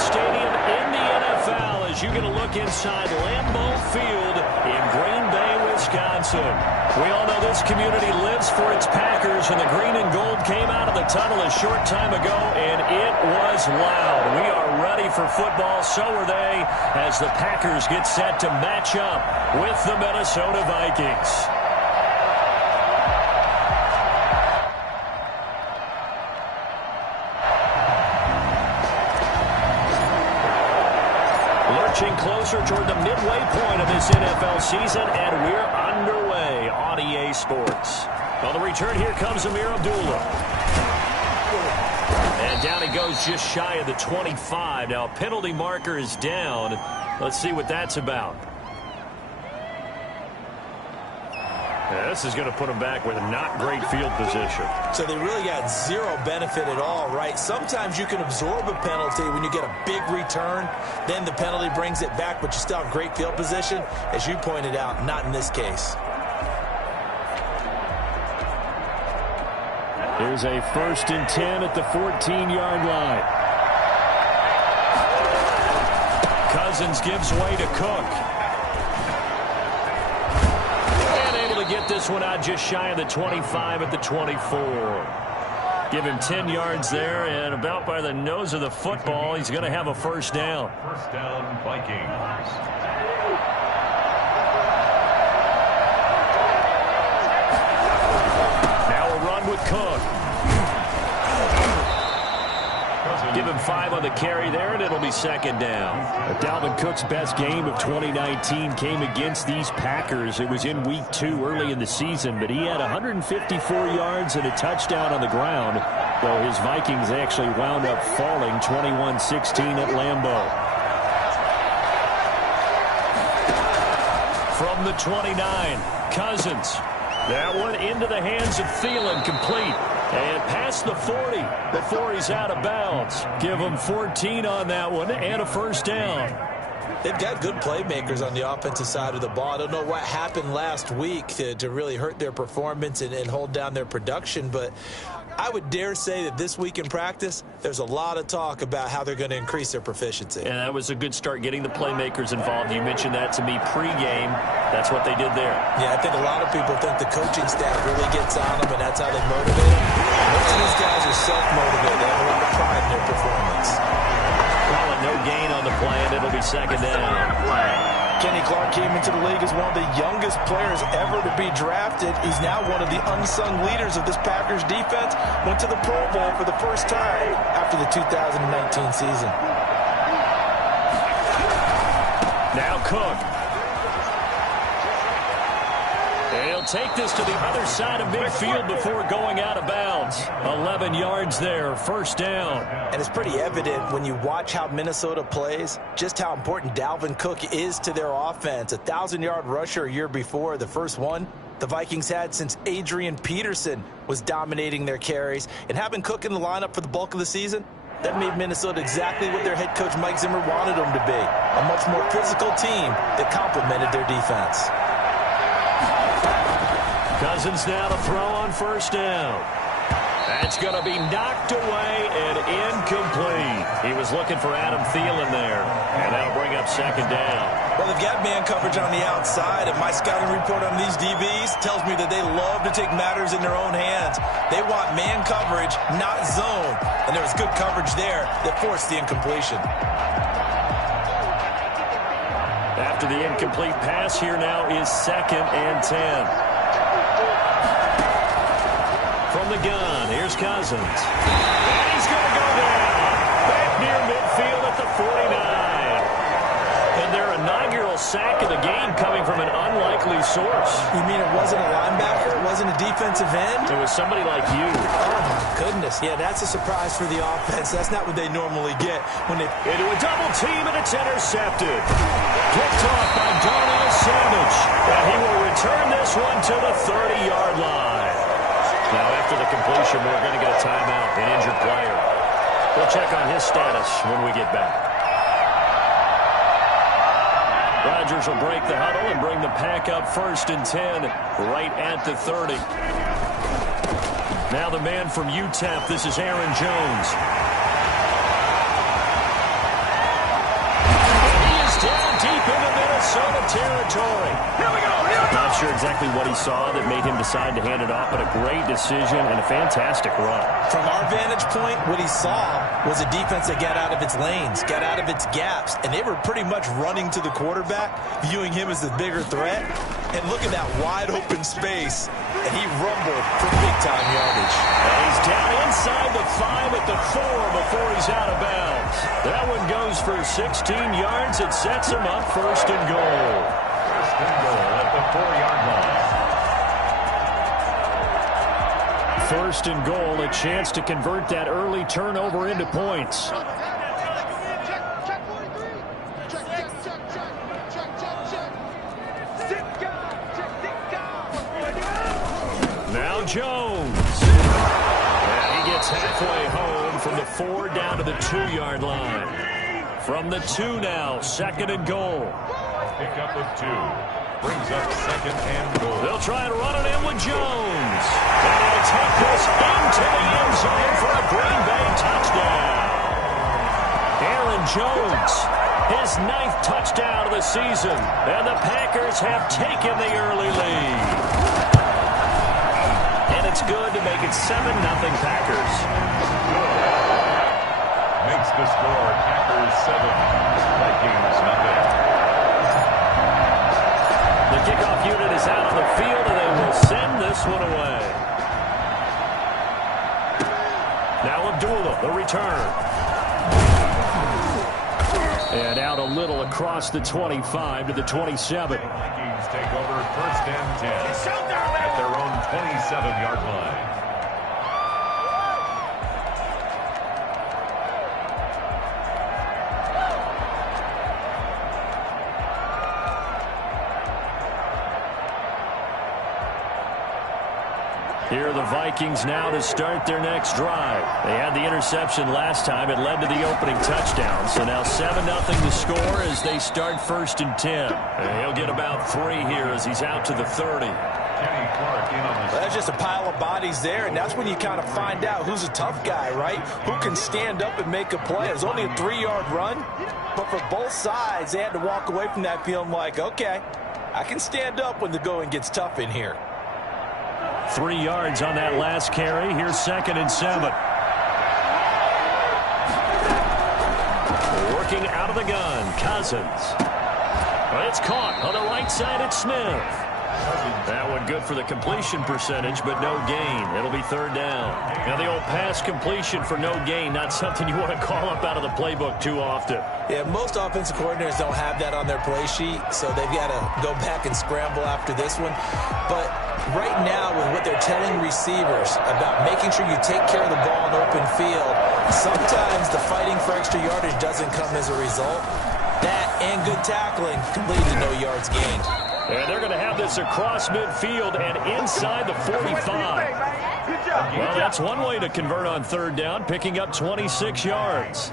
stadium in the NFL as you get a look inside Lambeau Field in Green Bay, Wisconsin. We all know this community lives for its Packers, and the green and gold came out of the tunnel a short time ago, and it was loud. We are ready for football, so are they, as the Packers get set to match up with the Minnesota Vikings. Lurching closer toward the midway point of this NFL season, and we're underway on EA Sports. On the return, here comes Amir Abdullah. And down he goes just shy of the 25. Now, a penalty marker is down. Let's see what that's about. Yeah, this is going to put them back with not great field position. So they really got zero benefit at all, right? Sometimes you can absorb a penalty when you get a big return. Then the penalty brings it back, but you still have great field position. As you pointed out, not in this case. Here's a 1st and 10 at the 14-yard line. Cousins gives way to Cook. Get this one out just shy of the 25 at the 24. Give him 10 yards there, and about by the nose of the football, he's going to have a first down. First down, Vikings. Now a run with Cook. Give him 5 on the carry there, and it'll be 2nd down. Dalvin Cook's best game of 2019 came against these Packers. It was in Week 2 early in the season, but he had 154 yards and a touchdown on the ground, though his Vikings actually wound up falling 21-16 at Lambeau. From the 29, Cousins. That one into the hands of Thielen, complete. And past the 40 before he's out of bounds. Give him 14 on that one and a first down. They've got good playmakers on the offensive side of the ball. I don't know what happened last week to really hurt their performance and hold down their production, but I would dare say that this week in practice, there's a lot of talk about how they're going to increase their proficiency. And that was a good start, getting the playmakers involved. You mentioned that to me pregame. That's what they did there. Yeah, I think a lot of people think the coaching staff really gets on them, and that's how they motivate them. Most of these guys are self-motivated. They have a lot of pride in their performance. Calling no gain on the play, and it'll be 2nd down. Kenny Clark came into the league as one of the youngest players ever to be drafted. He's now one of the unsung leaders of this Packers defense. Went to the Pro Bowl for the first time after the 2019 season. Now Cook. He'll take this to the other side of midfield before going out of bounds. 11 yards there, first down. And it's pretty evident when you watch how Minnesota plays, just how important Dalvin Cook is to their offense. 1,000-yard rusher a year before, the first one the Vikings had since Adrian Peterson was dominating their carries. And having Cook in the lineup for the bulk of the season, that made Minnesota exactly what their head coach Mike Zimmer wanted them to be. A much more physical team that complemented their defense. Cousins now to throw on first down. That's going to be knocked away and incomplete. He was looking for Adam Thielen there, and that'll bring up 2nd down. Well, they've got man coverage on the outside, and my scouting report on these DBs tells me that they love to take matters in their own hands. They want man coverage, not zone, and there was good coverage there that forced the incompletion. After the incomplete pass, here now is 2nd and 10. From the gun, here's Cousins. And he's going to go down. Back near midfield at the 49. And their inaugural sack of the game coming from an unlikely source. You mean it wasn't a linebacker? It wasn't a defensive end? It was somebody like you. Oh, my goodness. Yeah, that's a surprise for the offense. That's not what they normally get when they... Into a double team, and it's intercepted. Picked off by Darnell Savage. And he will return this one to the 30-yard line. Now, after the completion, we're going to get a timeout, an injured player. We'll check on his status when we get back. Rodgers will break the huddle and bring the pack up 1st and 10 right at the 30. Now the man from UTEP, this is Aaron Jones. territory. Not sure exactly what he saw that made him decide to hand it off, but a great decision and a fantastic run. From our vantage point, what he saw was a defense that got out of its lanes, got out of its gaps, and they were pretty much running to the quarterback, viewing him as the bigger threat. And look at that wide open space, and he rumbled for big-time yardage. And he's down inside the 5 at the 4 before he's out of bounds. That one goes for 16 yards. It sets him up first and goal. First and goal at the 4-yard line. First and goal, a chance to convert that early turnover into points. Now Jones. And he gets halfway home from the 4 down to the 2-yard line. From the 2 now, second and goal. Pickup of 2. Brings up second and goal. They'll try and run it in with Jones. And he'll take this into the end zone for a Green Bay touchdown. Aaron Jones, his 9th touchdown of the season. And the Packers have taken the early lead. And it's good to make it 7-0 Packers. Makes the score Packers 7, Vikings nothing. The kickoff unit is out on the field, and they will send this one away. Now Abdullah, the return. And out a little across the 25 to the 27. Vikings take over first and 10 at their own 27-yard line. Here are the Vikings now to start their next drive. They had the interception last time. It led to the opening touchdown. So now 7-0 to score as they start first and 10. And he'll get about 3 here as he's out to the 30. Kenny Clark in on the... That's just a pile of bodies there, and that's when you kind of find out who's a tough guy, right? Who can stand up and make a play. It was only a 3-yard run, but for both sides, they had to walk away from that feeling like, okay, I can stand up when the going gets tough in here. 3 yards on that last carry. Here's second and 7. Working out of the gun, Cousins. It's caught on the right side at Smith. That one good for the completion percentage, but no gain. It'll be third down. Now the old pass completion for no gain, not something you want to call up out of the playbook too often. Yeah, most offensive coordinators don't have that on their play sheet, so they've got to go back and scramble after this one. But right now, with what they're telling receivers about making sure you take care of the ball in open field, sometimes the fighting for extra yardage doesn't come as a result. That and good tackling can lead to no yards gained. And they're going to have this across midfield and inside the 45. Well, that's one way to convert on third down, picking up 26 yards.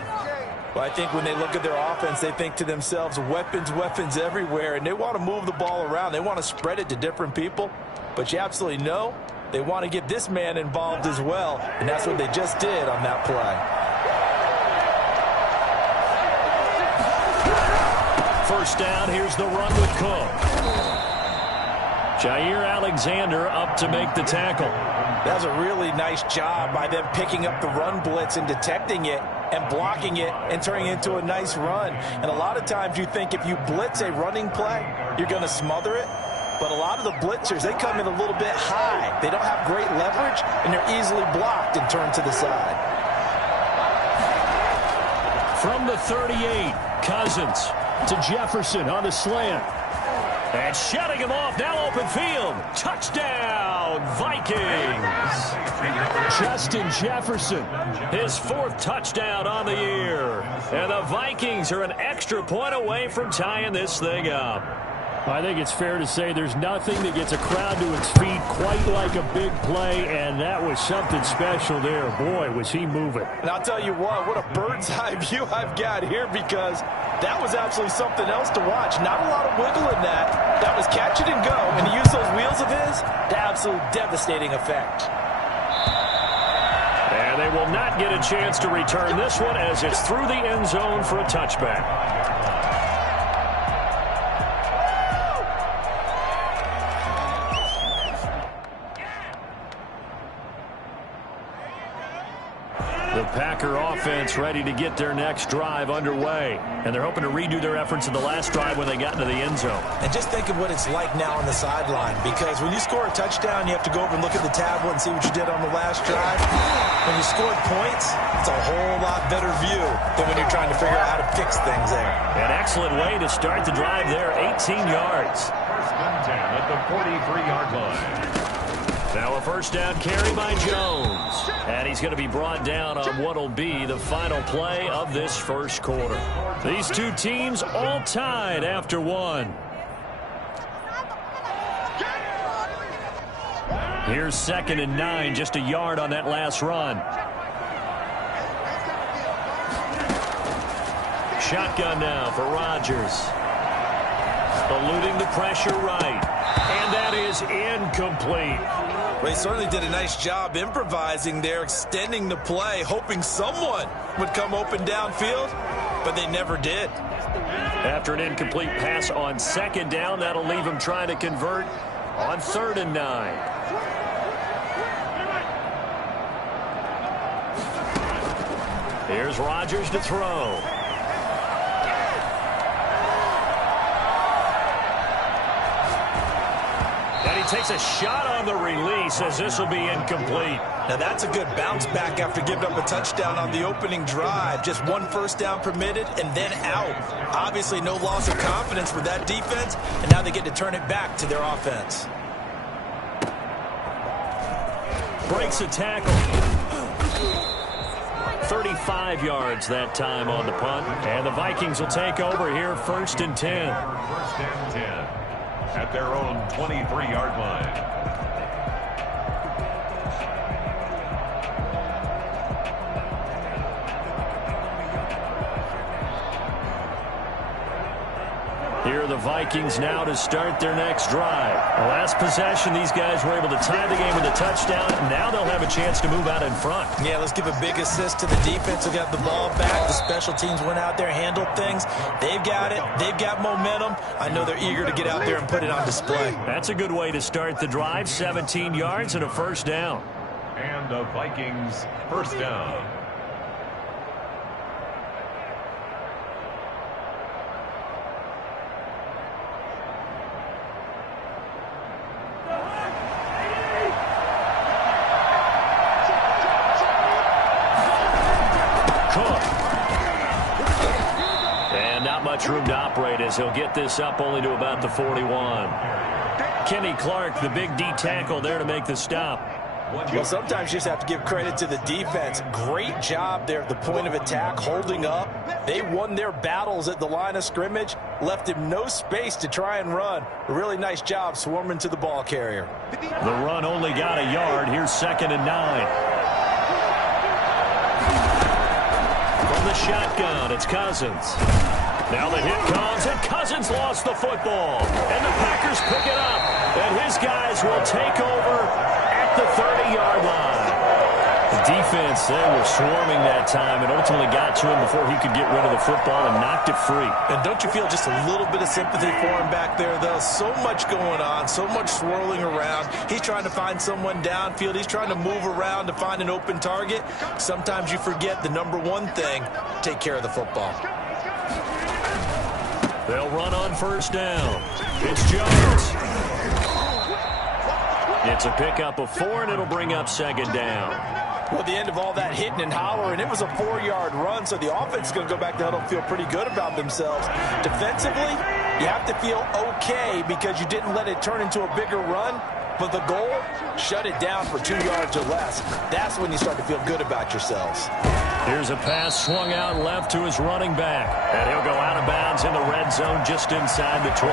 Well, I think when they look at their offense, they think to themselves, weapons, weapons everywhere, and they want to move the ball around. They want to spread it to different people. But you absolutely know they want to get this man involved as well, and that's what they just did on that play. First down, here's the run with Cook. Jair Alexander up to make the tackle. That was a really nice job by them picking up the run blitz and detecting it and blocking it and turning it into a nice run. And a lot of times you think if you blitz a running play, you're going to smother it. But a lot of the blitzers, they come in a little bit high. They don't have great leverage, and they're easily blocked and turned to the side. From the 38, Cousins to Jefferson on the slant. And shutting him off, now open field. Touchdown, Vikings. Justin Jefferson, his 4th touchdown on the year. And the Vikings are an extra point away from tying this thing up. I think it's fair to say there's nothing that gets a crowd to its feet quite like a big play, and that was something special there. Boy, was he moving. And I'll tell you what a bird's eye view I've got here, because that was actually something else to watch. Not a lot of wiggle in that. That was catch it and go, and to use those wheels of his, the absolute devastating effect. And they will not get a chance to return this one as it's through the end zone for a touchback. Packer offense ready to get their next drive underway. And they're hoping to redo their efforts in the last drive when they got into the end zone. And just think of what it's like now on the sideline, because when you score a touchdown, you have to go over and look at the tablet and see what you did on the last drive. When you scored points, it's a whole lot better view than when you're trying to figure out how to fix things there. An excellent way to start the drive there, 18 yards. First and 10 at the 43-yard line. Now a first down carry by Jones. And he's going to be brought down on what will be the final play of this first quarter. These two teams all tied after one. Here's 2nd and 9, just a yard on that last run. Shotgun now for Rodgers. Eluding the pressure right. And that is incomplete. Well, he certainly did a nice job improvising there, extending the play, hoping someone would come open downfield, but they never did. After an incomplete pass on 2nd down, that'll leave him trying to convert on 3rd and 9. Here's Rodgers to throw. Takes a shot on the release as this will be incomplete. Now that's a good bounce back after giving up a touchdown on the opening drive. Just one first down permitted and then out. Obviously no loss of confidence with that defense, and now they get to turn it back to their offense. Breaks a tackle. 35 yards that time on the punt. And the Vikings will take over here, 1st and 10. First and 10. At their own 23-yard line. Here are the Vikings now to start their next drive. The last possession, these guys were able to tie the game with a touchdown. Now they'll have a chance to move out in front. Yeah, let's give a big assist to the defense who got the ball back. The special teams went out there, handled things. They've got it. They've got momentum. I know they're eager to get out there and put it on display. That's a good way to start the drive. 17 yards and a first down. And the Vikings first down. Room to operate as he'll get this up only to about the 41. Kenny Clark, the big D tackle there to make the stop. Well, sometimes you just have to give credit to the defense. Great job there at the point of attack, holding up. They won their battles at the line of scrimmage, left him no space to try and run. A really nice job swarming to the ball carrier. The run only got a yard. Here's 2nd and 9. From the shotgun, it's Cousins. Now the hit comes, and Cousins lost the football. And the Packers pick it up. And his guys will take over at the 30-yard line. The defense, they were swarming that time and ultimately got to him before he could get rid of the football and knocked it free. And don't you feel just a little bit of sympathy for him back there, though? So much going on, so much swirling around. He's trying to find someone downfield. He's trying to move around to find an open target. Sometimes you forget the number one thing, take care of the football. They'll run on first down. It's Jones. It's a pickup of 4, and it'll bring up 2nd down. Well, the end of all that hitting and hollering, it was a 4-yard run, so the offense is going to go back to huddle and feel pretty good about themselves. Defensively, you have to feel okay because you didn't let it turn into a bigger run. But the goal, shut it down for 2 yards or less. That's when you start to feel good about yourselves. Here's a pass swung out left to his running back. And he'll go out of bounds in the red zone just inside the 20.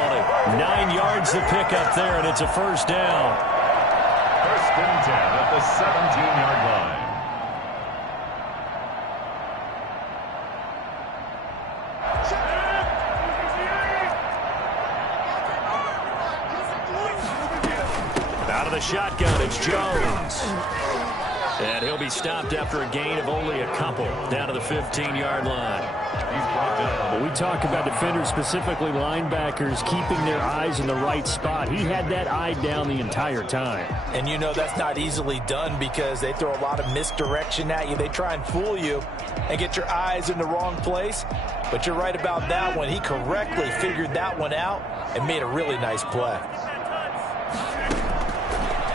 9 yards to pick up there, and it's a first down. First and 10 at the 17-yard line. Out of the shotgun, it's Jones. And he'll be stopped after a gain of only a couple down to the 15-yard line. He's brought down Well, we talk about defenders, specifically linebackers, keeping their eyes in the right spot. He had that eye down the entire time. And you know that's not easily done because they throw a lot of misdirection at you. They try and fool you and get your eyes in the wrong place. But you're right about that one. He correctly figured that one out and made a really nice play.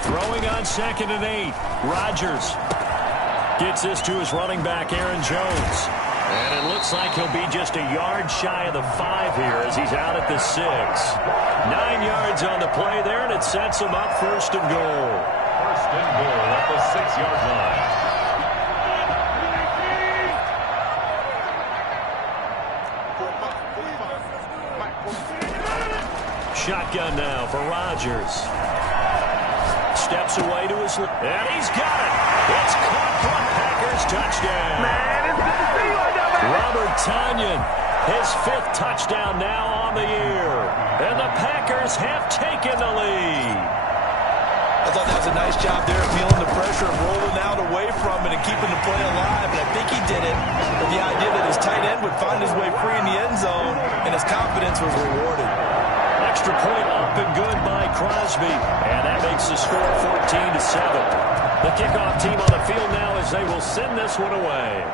Throwing on 2nd and 8. Rodgers gets this to his running back, Aaron Jones. And it looks like he'll be just a yard shy of the 5 here as he's out at the 6. 9 yards on the play there, and it sets him up 1st and goal. 1st and goal at the 6-yard line. Shotgun now for Rodgers. Steps away to his left, and he's got it. It's caught for a Packers touchdown. Robert Tonyan, his 5th touchdown now on the year. And the Packers have taken the lead. I thought that was a nice job there, feeling the pressure of rolling out away from it and keeping the play alive. And I think he did it with the idea that his tight end would find his way free in the end zone, and his confidence was rewarded. Extra point up and good by Crosby. And that makes the score 14-7. The kickoff team on the field now as they will send this one away.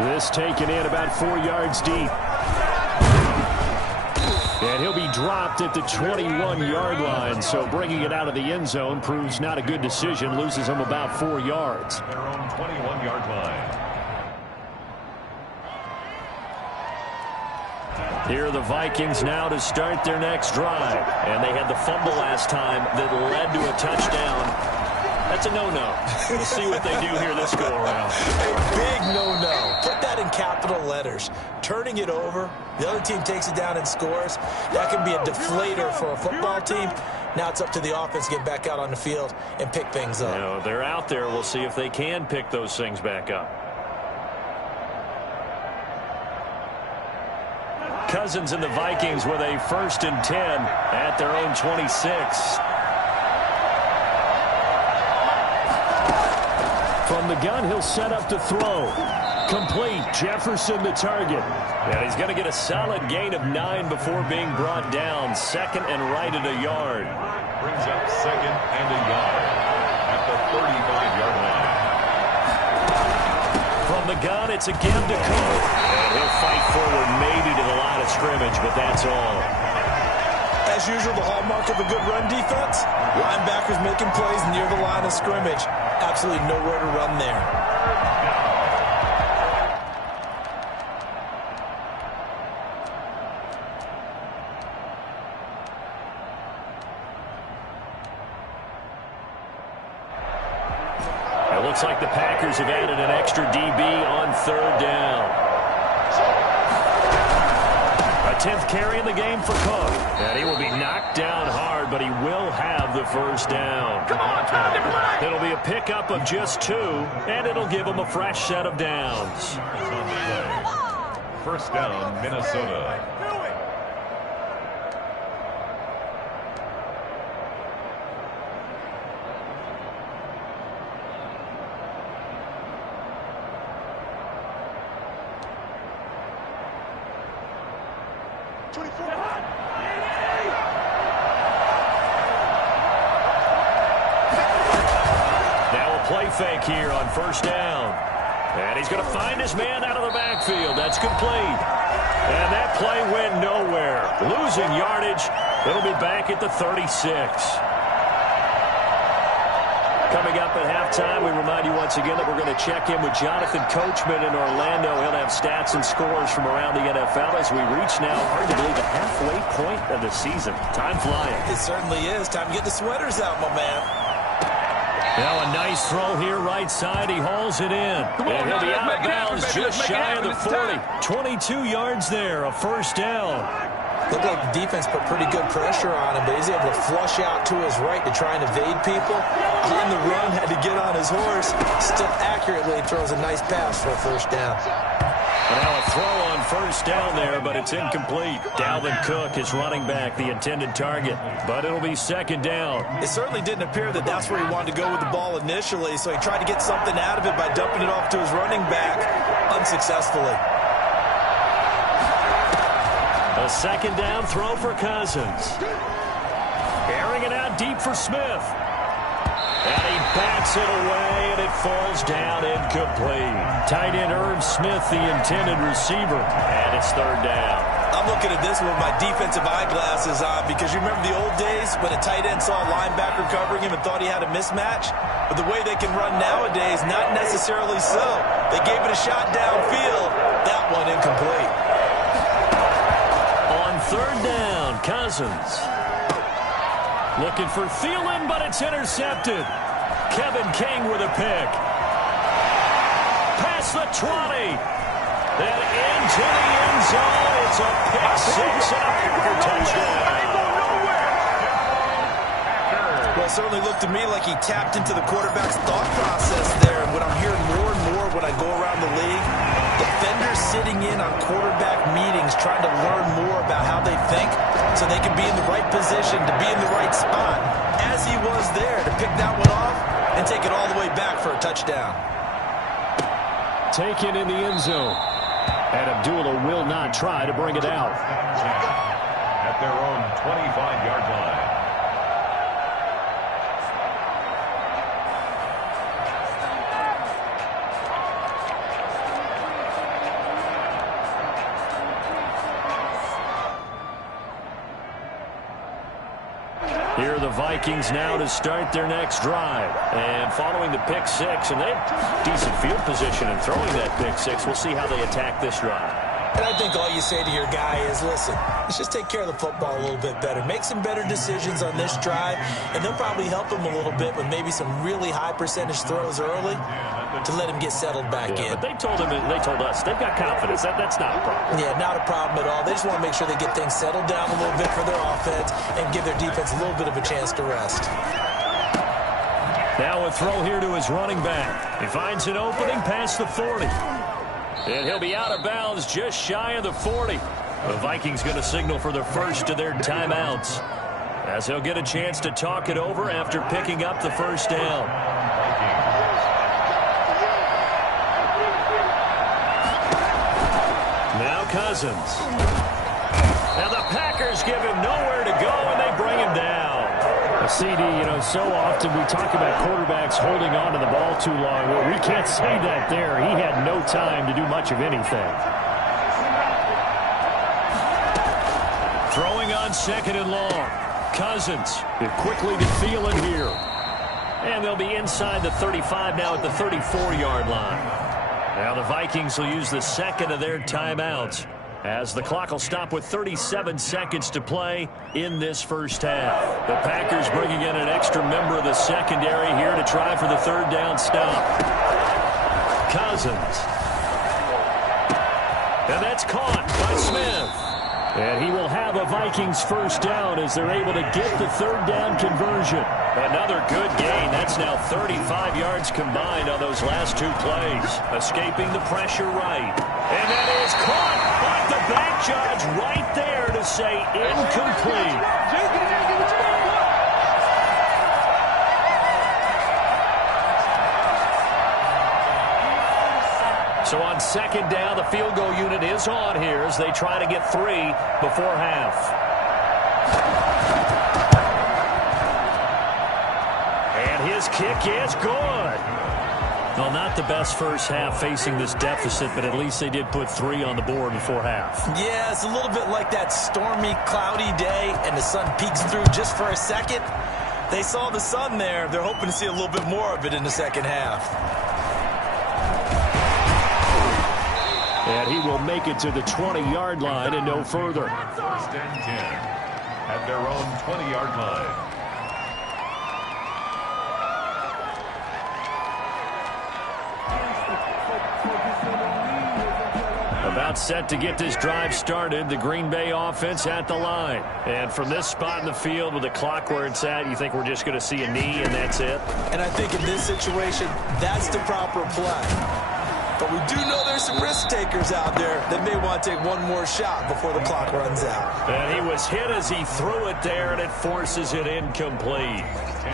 This taken in about 4 yards deep. And he'll be dropped at the 21-yard line. So bringing it out of the end zone proves not a good decision. Loses him about 4 yards. Their own 21-yard line. Here are the Vikings now to start their next drive. And they had the fumble last time that led to a touchdown. That's a no-no. We'll see what they do here this go-around. A big no-no. Put that in capital letters. Turning it over, the other team takes it down and scores. That can be a deflator for a football team. Now it's up to the offense to get back out on the field and pick things up. You know, they're out there. We'll see if they can pick those things back up. Cousins and the Vikings with a 1st and 10 at their own 26. From the gun, he'll set up to throw. Complete. Jefferson the target. And he's going to get a solid gain of 9 before being brought down. 2nd and right at a yard. Brings up 2nd and a yard at the 35-yard line. From the gun, it's again to Cook. And he'll fight forward maybe to the line of scrimmage, but that's all. As usual, the hallmark of a good run defense, linebackers making plays near the line of scrimmage. Absolutely nowhere to run there. It looks like the Packers have added an extra DB on 3rd down. A 10th carry in the game for Cook. And he will be knocked down hard, but he will have the 1st down. Come on, time to play! It'll be a pickup of just 2, and it'll give him a fresh set of downs. 1st down, Minnesota. Play fake here on 1st down. And he's going to find his man out of the backfield. That's complete. And that play went nowhere. Losing yardage. It'll be back at the 36. Coming up at halftime, we remind you once again that we're going to check in with Jonathan Coachman in Orlando. He'll have stats and scores from around the NFL as we reach now, hard to believe, the halfway point of the season. Time flying. It certainly is. Time to get the sweaters out, my man. Now a nice throw here right side. He hauls it in. And he'll be out of bounds just shy of the 40. 22 yards there, a 1st down. Looked like the defense put pretty good pressure on him, but he's able to flush out to his right to try and evade people. On the run, had to get on his horse. Still accurately throws a nice pass for a 1st down. Now a throw on 1st down there, but it's incomplete. Dalvin Cook is running back, the intended target, but it'll be 2nd down. It certainly didn't appear that that's where he wanted to go with the ball initially, so he tried to get something out of it by dumping it off to his running back unsuccessfully. second down throw for Cousins. Airing it out deep for Smith. And he bats it away, and it falls down incomplete. Tight end Irv Smith, the intended receiver, and it's third down. I'm looking at this with my defensive eyeglasses on because you remember the old days when a tight end saw a linebacker covering him and thought he had a mismatch? But the way they can run nowadays, not necessarily so. They gave it a shot downfield. That one incomplete. On third down, Cousins. Looking for Thielen, but it's intercepted. Kevin King with a pick. Past the 20. Then into the end zone. It's a pick six and a Packer touchdown. Well, it certainly looked to me like he tapped into the quarterback's thought process there. And what I'm hearing more and more when I go around the league, defenders sitting in on quarterback meetings trying to learn more about how they think so they can be in the right position to be in the right spot, as he was there to pick that one off and take it all the way back for a touchdown. Taken in the end zone. And Abdullah will not try to bring it out. At their own 25-yard line. Here are the Vikings now to start their next drive. And following the pick six, and they have decent field position in throwing that pick six. We'll see how they attack this drive. And I think all you say to your guy is, listen, let's just take care of the football a little bit better. Make some better decisions on this drive, and they'll probably help him a little bit with maybe some really high percentage throws early to let him get settled back in. But they told us they've got confidence. That's not a problem. Yeah, not a problem at all. They just want to make sure they get things settled down a little bit for their offense and give their defense a little bit of a chance to rest. Now a throw here to his running back. He finds an opening past the 40. And he'll be out of bounds just shy of the 40. The Vikings going to signal for the first of their timeouts, as he'll get a chance to talk it over after picking up the first down. Now Cousins. Now the Packers give him nowhere to go, and they bring him down. CD, so often we talk about quarterbacks holding on to the ball too long. Well, we can't say that there. He had no time to do much of anything. Throwing on second and long. Cousins quickly to Thielen here. And they'll be inside the 35 now at the 34-yard line. Now the Vikings will use the second of their timeouts, as the clock will stop with 37 seconds to play in this first half. The Packers bringing in an extra member of the secondary here to try for the third down stop. Cousins. And that's caught by Smith. And he will have a Vikings first down as they're able to get the third down conversion. Another good gain. That's now 35 yards combined on those last two plays. Escaping the pressure right. And that is caught. But the back judge right there to say incomplete. So on second down, the field goal unit is on here as they try to get 3 before half. And his kick is good. Well, not the best first half facing this deficit, but at least they did put 3 on the board before half. Yeah, it's a little bit like that stormy, cloudy day, and the sun peeks through just for a second. They saw the sun there. They're hoping to see a little bit more of it in the second half. And he will make it to the 20-yard line and no further. First and 10 at their own 20-yard line. About set to get this drive started, the Green Bay offense at the line. And from this spot in the field with the clock where it's at, you think we're just going to see a knee and that's it? And I think in this situation, that's the proper play. But we do know there's some risk takers out there that may want to take one more shot before the clock runs out. And he was hit as he threw it there, and it forces it incomplete.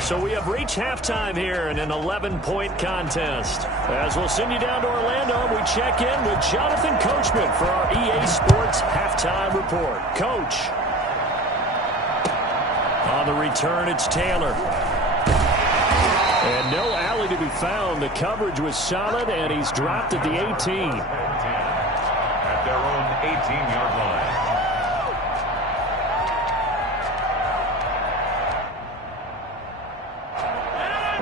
So we have reached halftime here in an 11-point contest. As we'll send you down to Orlando, we check in with Jonathan Coachman for our EA Sports Halftime Report. Coach. On the return, it's Taylor. And no alley to be found. The coverage was solid, and he's dropped at the 18. At their own 18-yard line.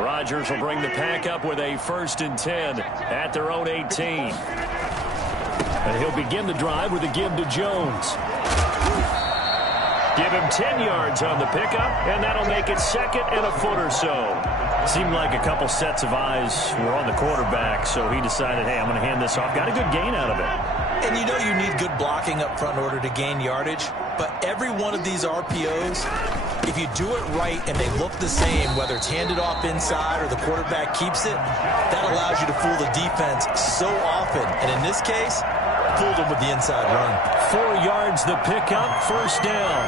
Rodgers will bring the pack up with a 1st and 10 at their own 18. And he'll begin the drive with a give to Jones. Give him 10 yards on the pickup, and that'll make it 2nd and a foot or so. Seemed like a couple sets of eyes were on the quarterback, so he decided, hey, I'm going to hand this off. Got a good gain out of it. And you know you need good blocking up front in order to gain yardage, but every one of these RPOs, if you do it right and they look the same, whether it's handed off inside or the quarterback keeps it, that allows you to fool the defense so often. And in this case, fooled them with the inside run. 4 yards the pickup, 1st down.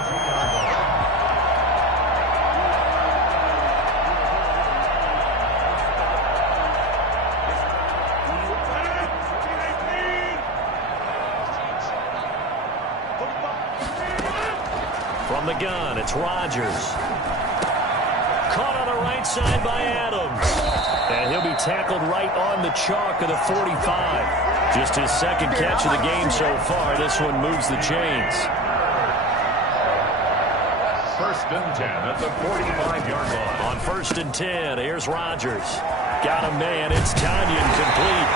From the gun, it's Rodgers. Caught on the right side by Adams. And he'll be tackled right on the chalk of the 45. Just his 2nd catch of the game so far. This one moves the chains. 1st and 10 at the 45-yard line. On 1st and 10, here's Rodgers. Got a man. It's Tanyan complete.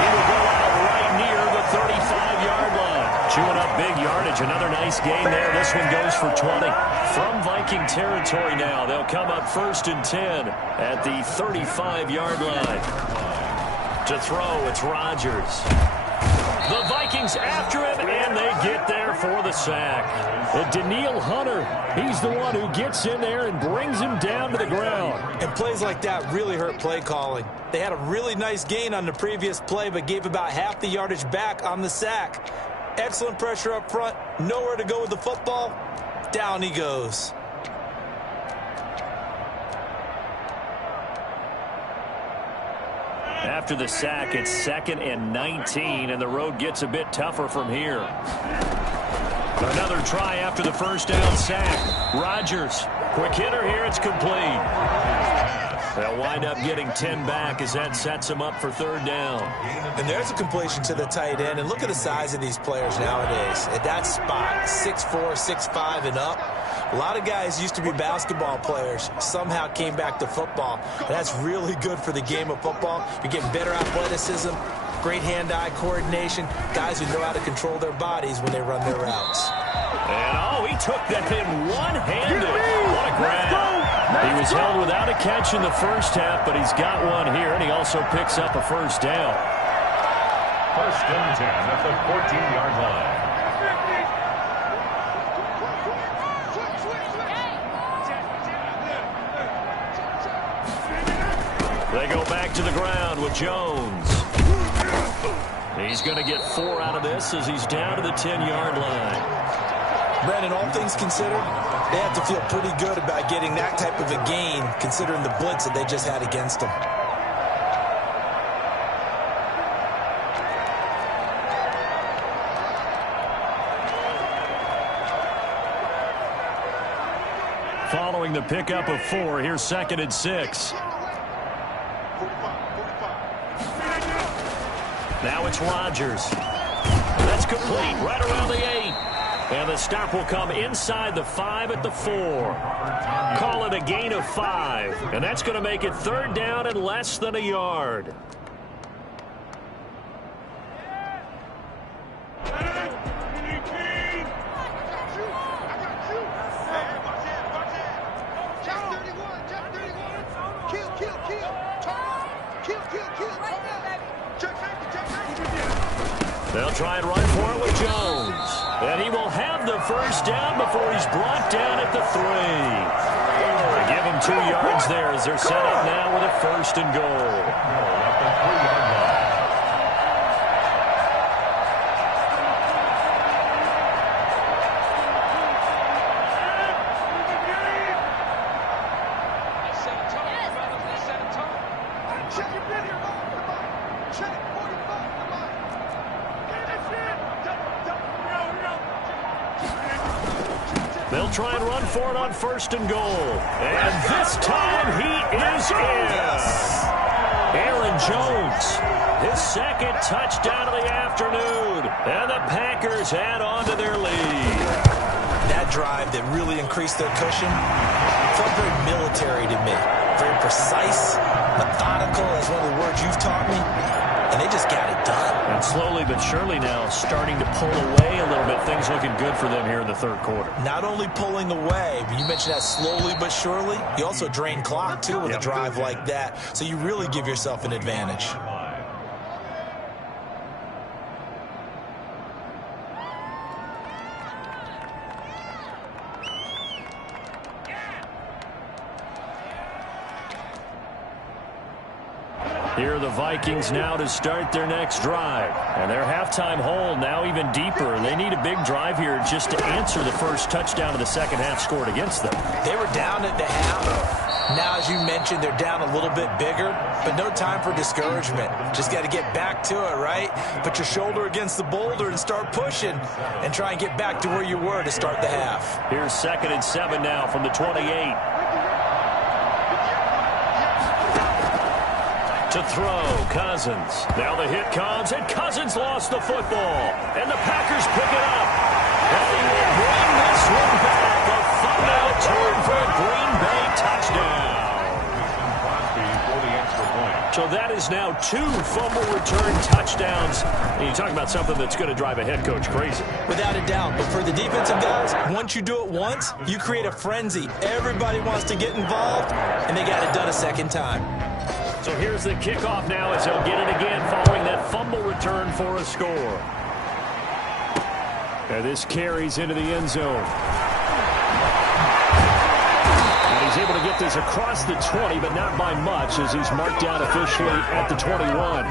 He will go out right near the 35-yard line. Chewing up big yardage. Another nice gain there. This one goes for 20. From Viking territory now, they'll come up 1st and 10 at the 35-yard line. To throw, it's Rodgers. The Vikings after him, and they get there for the sack. Daniil Hunter, he's the one who gets in there and brings him down to the ground. And plays like that really hurt play calling. They had a really nice gain on the previous play, but gave about half the yardage back on the sack. Excellent pressure up front, nowhere to go with the football. Down he goes. After the sack, it's 2nd and 19, and the road gets a bit tougher from here. Another try after the 1st down sack. Rodgers, quick hitter here, it's complete. They'll wind up getting 10 back as that sets them up for 3rd down. And there's a completion to the tight end, and look at the size of these players nowadays. At that spot, 6'4", 6'5", and up. A lot of guys used to be basketball players, somehow came back to football. That's really good for the game of football. You're getting better athleticism, great hand-eye coordination, guys who know how to control their bodies when they run their routes. And, he took that in one-handed. What a grab. He was held without a catch in the 1st half, but he's got one here, and he also picks up a 1st down. 1st and 10 at the 14-yard line. They go back to the ground with Jones. He's going to get 4 out of this as he's down to the 10-yard line. Brandon, all things considered, they have to feel pretty good about getting that type of a gain, considering the blitz that they just had against them. Following the pickup of 4, here's 2nd and 6. Now it's Rodgers. That's complete right around the 8. And the stop will come inside the 5 at the 4. Call it a gain of 5. And that's going to make it 3rd down and less than a yard. They'll try and run for it with Jones. And he will have the 1st down before he's brought down at the 3. They give him 2 yards there as they're set up now with a 1st and goal. They'll try and run for it on 1st and goal. And this time he is in. Aaron Jones, his 2nd touchdown of the afternoon. And the Packers add on to their lead. That drive that really increased their cushion felt very military to me. Very precise, methodical, as one of the words you've taught me. And they just got it done. And slowly but surely now starting to pull away a little bit. Things looking good for them here in the 3rd quarter. Not only pulling away, but you mentioned that slowly but surely. You also drain clock, too, with a drive like that. So you really give yourself an advantage. Here are the Vikings now to start their next drive. And their halftime hole now even deeper. They need a big drive here just to answer the first touchdown of the 2nd half scored against them. They were down at the half. Now, as you mentioned, they're down a little bit bigger, but no time for discouragement. Just got to get back to it, right? Put your shoulder against the boulder and start pushing and try and get back to where you were to start the half. Here's 2nd and 7 now from the 28. To throw, Cousins. Now the hit comes, and Cousins lost the football. And the Packers pick it up. And they will bring this one back. A fumble return for a Green Bay touchdown. So that is now 2 fumble return touchdowns. And you talk about something that's going to drive a head coach crazy. Without a doubt. But for the defensive guys, once you do it once, you create a frenzy. Everybody wants to get involved, and they got it done a 2nd time. So here's the kickoff now as they'll get it again following that fumble return for a score. And this carries into the end zone. And he's able to get this across the 20, but not by much as he's marked down officially at the 21.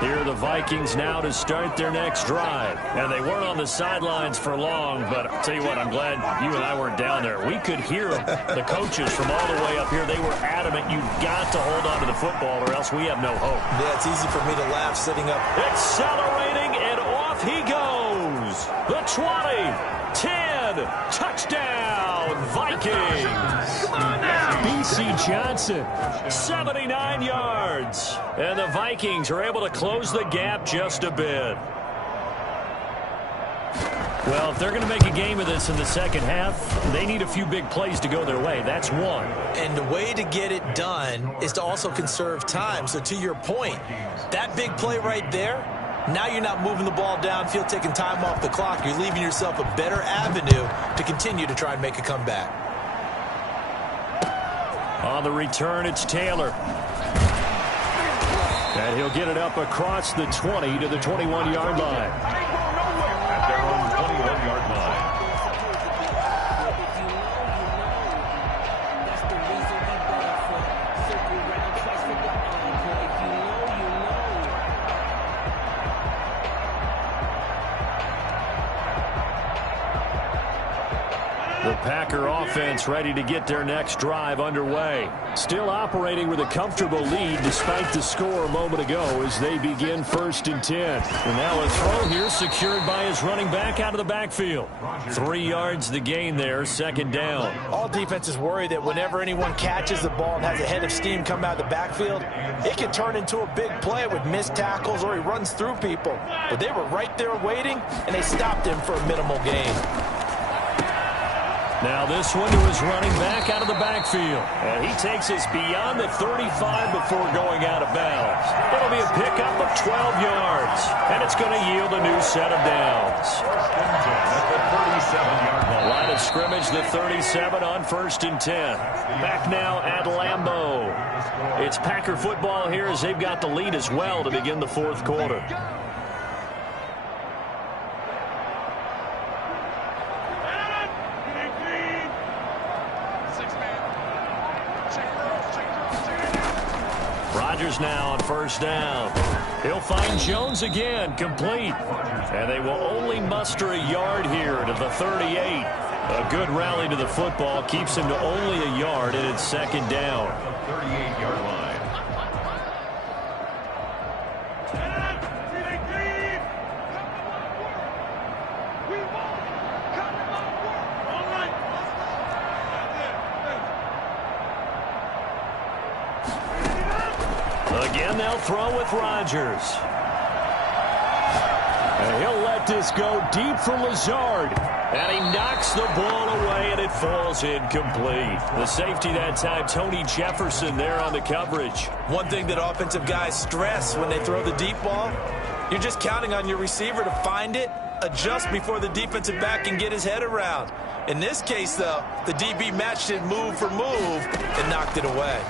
Here are the Vikings now to start their next drive. And they weren't on the sidelines for long, but I'll tell you what, I'm glad you and I weren't down there. We could hear the coaches from all the way up here. They were adamant, you've got to hold on to the football or else we have no hope. Yeah, it's easy for me to laugh sitting up. Accelerating, and off he goes. The 20, 10, touchdown, Vikings. B.C. Johnson, 79 yards. And the Vikings are able to close the gap just a bit. Well, if they're going to make a game of this in the 2nd half, they need a few big plays to go their way. That's one. And the way to get it done is to also conserve time. So to your point, that big play right there, now you're not moving the ball downfield, taking time off the clock. You're leaving yourself a better avenue to continue to try and make a comeback. On the return, it's Taylor. And he'll get it up across the 20 to the 21-yard line. At their own 21-yard line. The Packer offense ready to get their next drive underway. Still operating with a comfortable lead despite the score a moment ago as they begin 1st and 10. And now a throw here secured by his running back out of the backfield. 3 yards the gain there, 2nd down. All defenses worry that whenever anyone catches the ball and has a head of steam come out of the backfield, it can turn into a big play with missed tackles or he runs through people. But they were right there waiting, and they stopped him for a minimal gain. Now this one to his running back out of the backfield. And he takes us beyond the 35 before going out of bounds. It'll be a pickup of 12 yards. And it's going to yield a new set of downs. At the 37-yard line. Line of scrimmage, the 37 on 1st and 10. Back now at Lambeau. It's Packer football here as they've got the lead as well to begin the 4th quarter. Now on 1st down. He'll find Jones again, complete. And they will only muster a yard here to the 38. A good rally to the football keeps him to only a yard, and it's 2nd down. 38-yard line. Again, they'll throw with Rodgers. And he'll let this go deep for Lazard. And he knocks the ball away, and it falls incomplete. The safety that time, Tony Jefferson, there on the coverage. One thing that offensive guys stress when they throw the deep ball, you're just counting on your receiver to find it, adjust before the defensive back can get his head around. In this case, though, the DB matched it move for move and knocked it away.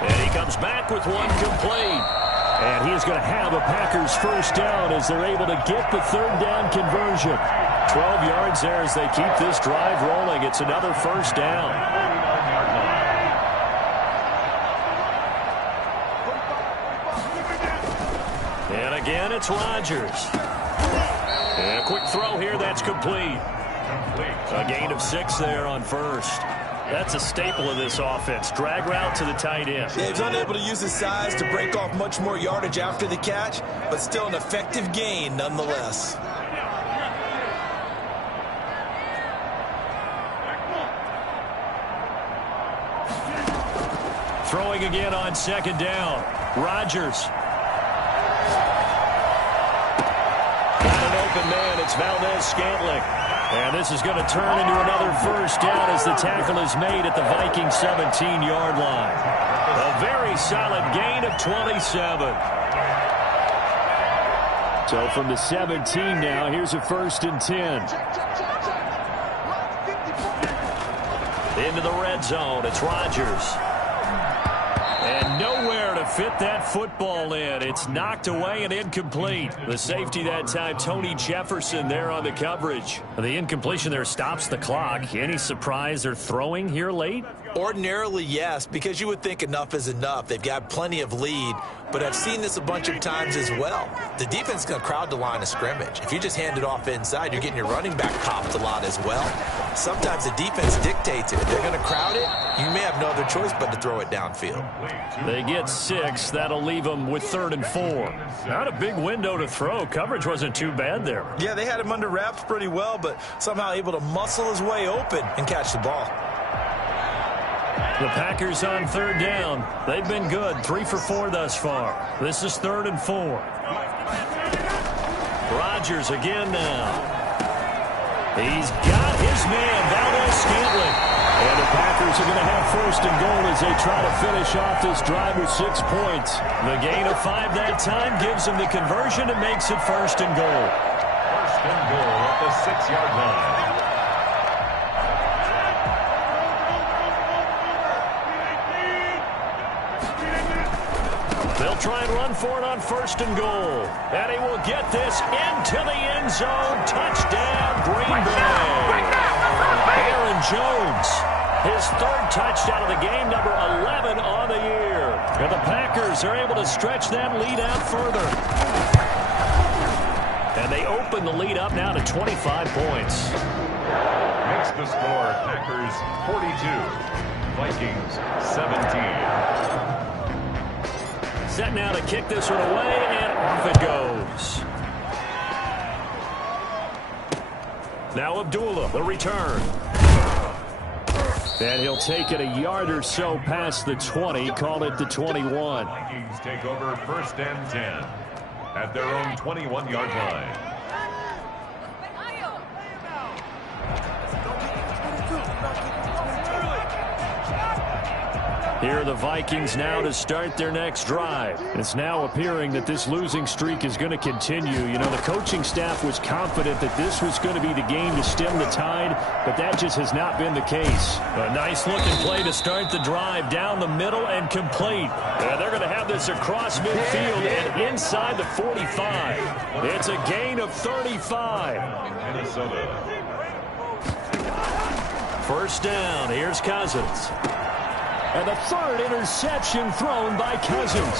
And he comes back with one complete. And he is going to have a Packers first down as they're able to get the third down conversion. 12 yards there as they keep this drive rolling. It's another first down. And again, it's Rodgers. And a quick throw here, that's complete. A gain of 6 there on first. That's a staple of this offense. Drag route to the tight end. Yeah, he's unable to use his size to break off much more yardage after the catch, but still an effective gain nonetheless. Throwing again on second down. Rodgers. Got an open man. It's Valdez-Scantling. And this is going to turn into another first down as the tackle is made at the Vikings 17-yard line. A very solid gain of 27. So from the 17 now, here's a 1st and 10. Into the red zone, it's Rodgers. And nowhere to fit that football in. It's knocked away and incomplete. The safety that time, Tony Jefferson, there on the coverage. The incompletion there stops the clock. Any surprise they're throwing here late? Ordinarily, yes, because you would think enough is enough. They've got plenty of lead, but I've seen this a bunch of times as well. The defense is going to crowd the line of scrimmage. If you just hand it off inside, you're getting your running back popped a lot as well. Sometimes the defense dictates it. If they're going to crowd it, you may have no other choice but to throw it downfield. They get 6. That'll leave them with 3rd and 4. Not a big window to throw. Coverage wasn't too bad there. Yeah, they had him under wraps pretty well, but somehow able to muscle his way open and catch the ball. The Packers on 3rd down. They've been good. 3 for 4 thus far. This is 3rd and 4. Rodgers again now. He's got his man, Valdez-Scantling. And the Packers are going to have 1st and goal as they try to finish off this drive with 6 points. The gain of 5 that time gives them the conversion and makes it 1st and goal. 1st and goal at the 6-yard line. They'll try and run for it on 1st and goal. And he will get this into the end zone. Touchdown, Green Bay. Aaron Jones, his 3rd touchdown of the game, number 11 on the year. And the Packers are able to stretch that lead out further. And they open the lead up now to 25 points. Makes the score Packers 42, Vikings 17. Set now to kick this one away, and off it goes. Now Abdullah, the return. And he'll take it a yard or so past the 20, call it the 21. Vikings take over 1st and 10 at their own 21-yard line. Here are the Vikings now to start their next drive. It's now appearing that this losing streak is going to continue. You know, the coaching staff was confident that this was going to be the game to stem the tide, but that just has not been the case. A nice-looking play to start the drive down the middle and complete. And they're going to have this across midfield and inside the 45. It's a gain of 35. Minnesota. 1st down. Here's Cousins. And the 3rd interception thrown by Cousins.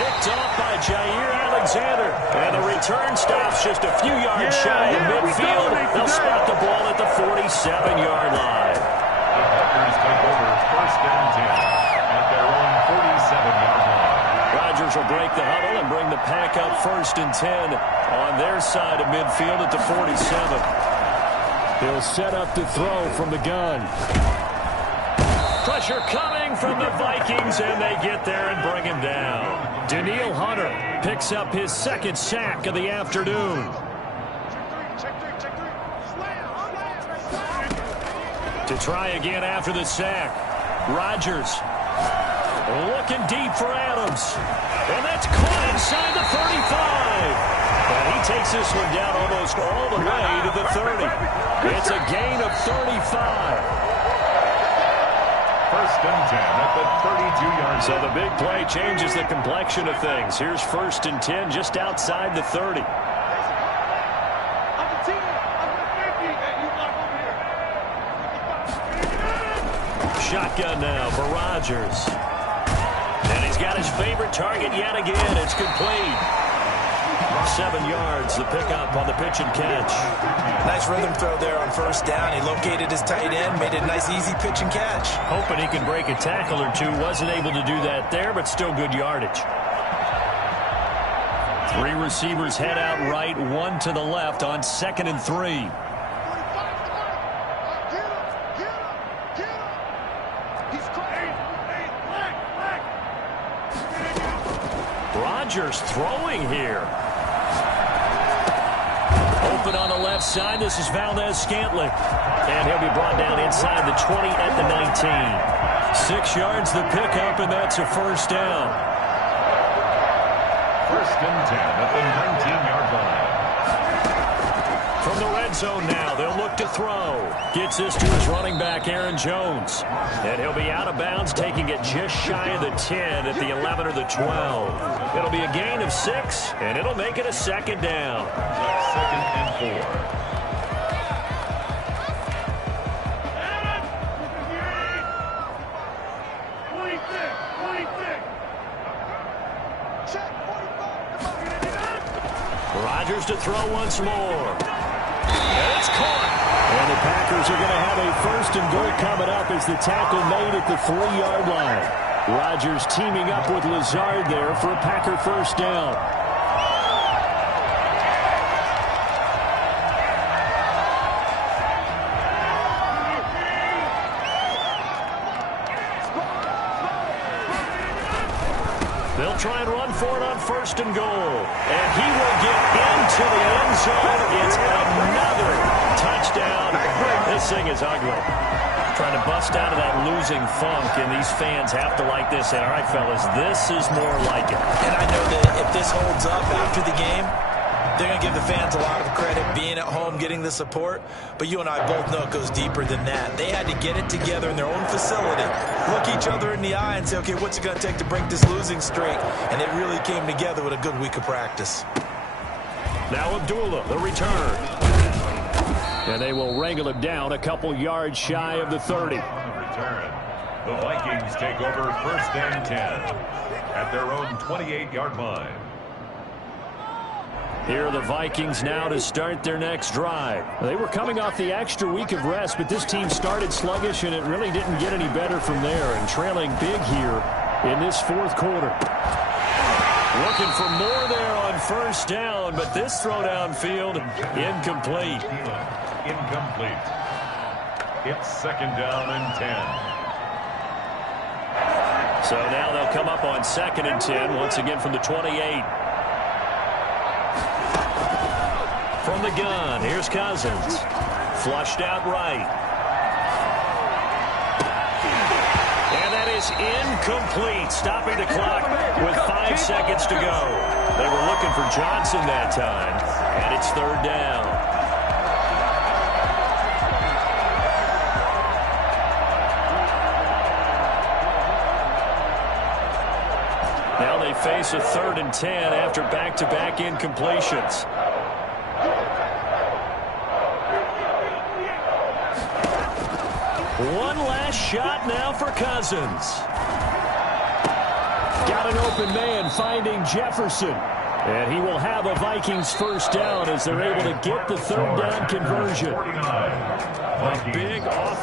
Picked off by Jair Alexander. And the return stops just a few yards shy of midfield. They'll spot the ball at the 47-yard line. The Packers take over 1st and 10 at their own 47-yard line. Rodgers will break the huddle and bring the Pack up 1st and 10 on their side of midfield at the 47. He'll set up to throw from the gun. Pressure coming from the Vikings, and they get there and bring him down. Danielle Hunter picks up his second sack of the afternoon. To try again after the sack. Rodgers looking deep for Adams. And that's caught inside the 35. And he takes this one down almost all the way to the 30. It's a gain of 35. First and 10 at the 32-yard line. So the big play changes the complexion of things. Here's first and 10 just outside the 30. Shotgun now for Rodgers. And he's got his favorite target yet again. It's complete. 7 yards, the pickup on the pitch and catch. Nice rhythm throw there on first down. He located his tight end, made it a nice, easy pitch and catch. Hoping he can break a tackle or two. Wasn't able to do that there, but still good yardage. 3 receivers head out right, 1 to the left on 2nd and 3. Rodgers throwing here. Open on the left side. This is Valdez-Scantling. And he'll be brought down inside the 20 at the 19. 6 yards the pickup, and that's a first down. First and 10 at the 19-yard line. From the red zone now, they'll look to throw. Gets this to his running back, Aaron Jones. And he'll be out of bounds, taking it just shy of the 10 at the 11 or the 12. It'll be a gain of 6, and it'll make it a second down. Second and 4. Rodgers to throw once more. And it's caught. And the Packers are going to have a first and goal coming up as the tackle made at the 3-yard line. Rodgers teaming up with Lazard there for a Packer first down. They'll try and run for it on first and goal. And he will get into the end zone. It's another touchdown. This thing is ugly. Trying to bust out of that losing funk, and these fans have to like this. And all right, fellas, this is more like it. And I know that if this holds up after the game, they're going to give the fans a lot of credit being at home, getting the support. But you and I both know it goes deeper than that. They had to get it together in their own facility, look each other in the eye and say, okay, what's it going to take to break this losing streak? And it really came together with a good week of practice. Now Abdullah, the return. And they will wrangle him down a couple yards shy of the 30. Return. The Vikings take over first and 10 at their own 28-yard line. Here are the Vikings now to start their next drive. They were coming off the extra week of rest, but this team started sluggish, and it really didn't get any better from there. And trailing big here in this fourth quarter. Looking for more there on first down, but this throw downfield, incomplete. Incomplete. It's second down and 10. So now they'll come up on 2nd and 10, once again from the 28. From the gun, here's Cousins. Flushed out right. And that is incomplete, stopping the clock with 5 seconds to go. They were looking for Johnson that time, and it's third down. Now they face a 3rd and 10 after back-to-back incompletions. One last shot now for Cousins. Got an open man finding Jefferson. And he will have a Vikings first down as they're able to get the third down conversion. A big offense.